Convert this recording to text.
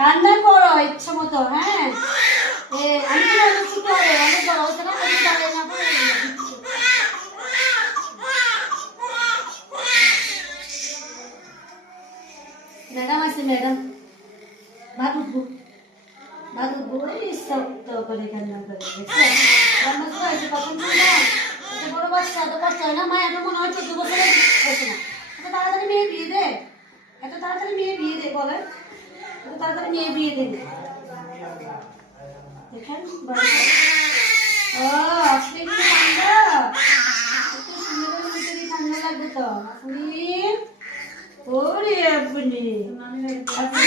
কান্না করো ইচ্ছা মতো। হ্যাঁ আমি কি বলবো, ছোট হবে অনেক বড় হচ্ছে না, আমি দাঁড়িয়ে না পড়ে ম্যাডাম আছে, ম্যাডাম ভাত উঠবো, ভাত উঠবো ইচ্ছা করে কান্না করে। দেখছো রান্না করেছে কখন না, এত বড় বাচ্চা এত কষ্ট হয় না। মা এখন মনে হয় 14 বছরের হয়েছে না। এত তাড়াতাড়ি মেয়ে বিয়ে দে, এত তাড়াতাড়ি মেয়ে বিয়ে দে বলে, এত তাড়াতাড়ি মেয়ে বিয়ে দে। দেখেন ও আপনি কি ঠান্ডা, একটু সুন্দর করে ঠান্ডা লাগবে তো আপনি। ওরে আপনি আপনি